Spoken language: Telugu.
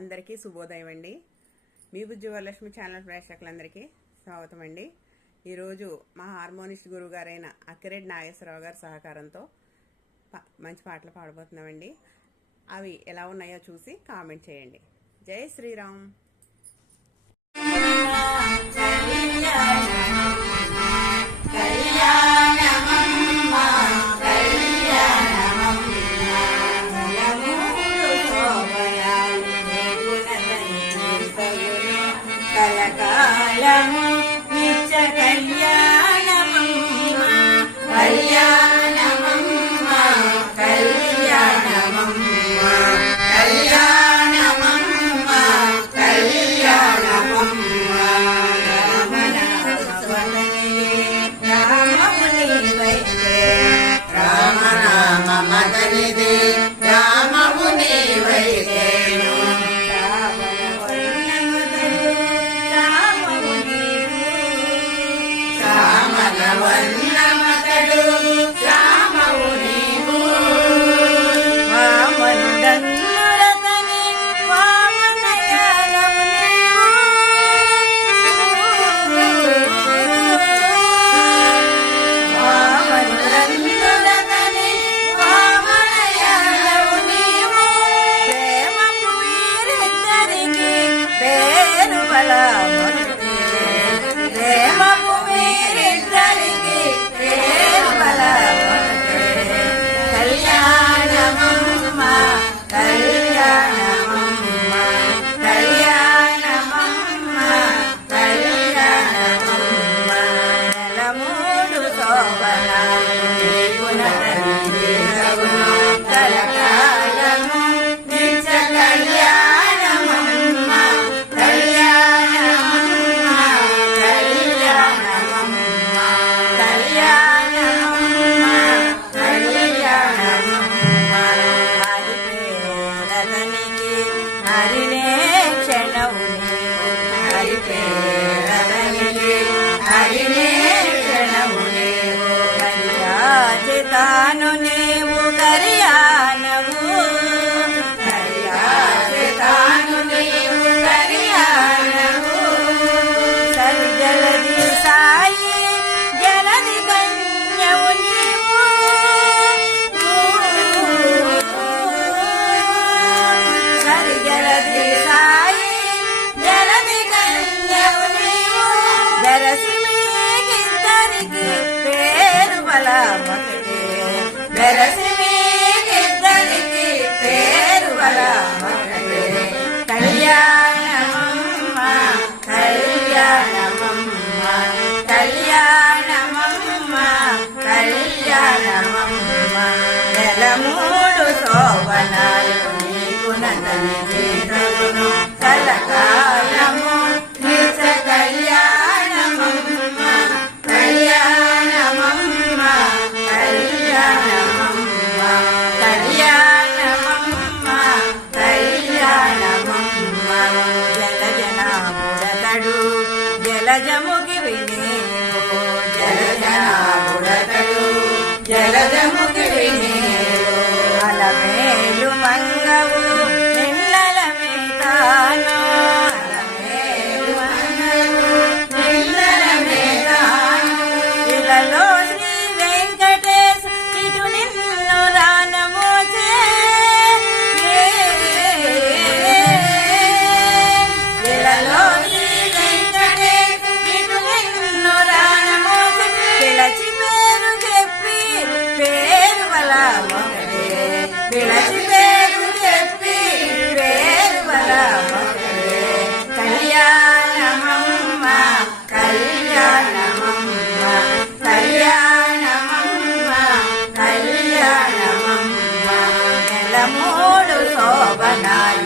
అందరికీ శుభోదయం అండి. మీ ఉజ్వలక్ష్మి ఛానల్ ప్రేక్షకులందరికీ స్వాగతం అండి. ఈరోజు మా హార్మోనిస్ట్ గురువు గారైన అక్కిరెడ్డి నాగేశ్వరరావు గారి సహకారంతో మంచి పాటలు పాడబోతున్నామండి. అవి ఎలా ఉన్నాయో చూసి కామెంట్ చేయండి. జై శ్రీరామ్. కలకాలము నిత్య కళ్యాణమమ్మ కళ్యాణమమ్మ కళ్యాణమమ్మ కళ్యాణమమ్మ కళ్యాణమమ్మ రామనామ మదనిదే రామముని వైదేను వన్నమతడు రామవు నీవు వామనుడన్నురతని వామనయాలము నీవు వామనుడన్నురతని వామనయాలము నీవు ప్రేమకు వీరిద్దరికి పేరు బలము ప్రేమకు కళ్యాణమమ్మ కళ్యాణమమ్మ కళ్యాణమమ్మ కళ్యాణమమ్మ నెలమూడు శోభనాలు కలకాలము నిత్య కళ్యాణమమ్మ కళ్యాణమమ్మ కళ్యాణమమ్మ కళ్యాణమమ్మ కళ్యాణమమ్మ హరినే క్షణవు హరిపేరనికి హరినే క్షణవు కరియాచితాను నీవు కరియానవు కరియాచితాను నీవు కరియానవు సరి జలది సాయి జలది కన్యవు నీవు సరి జలది సాయి జలది కన్యవు నీవు జరసి మీకిద్దరికి పేరు బలమొకటే జరసి మీకిద్దరికి పేరు బలమొకటే కళ్యాణమమ్మ కళ్యాణమమ్మ కళ్యాణమమ్మ కళ్యాణమమ్మ నెలమూడు శోభనాలు నీకు నటని చేతవును కలకాలము నిత్య కళ్యాణమమ్మ కళ్యాణమమ్మ కళ్యాణమమ్మ కళ్యాణమమ్మ కళ్యాణమమ్మ జలజనాముడతడు జలజముగివి నీవు జలజనాముడతడు జలజముగివి నీవు అలమేలు మంగవు నిన్నలమే తాను అలమేలు మంగవు నిన్నలమే తాను ఇలలో శ్రీ వెంకటేశ ఇటు నిన్ను రానమోచే ఇలలో శ్రీ వెంకటేశ ఇటు నిన్ను రానమోచే పిలచి పేరు చెప్పి పేరు బలమొకటే పిలచి పేరు చెప్పి పేరు బలమొకటే కళ్యాణమమ్మ కళ్యాణమమ్మ కళ్యాణమమ్మ కళ్యాణమమ్మ నెలమూడు శోభనాలు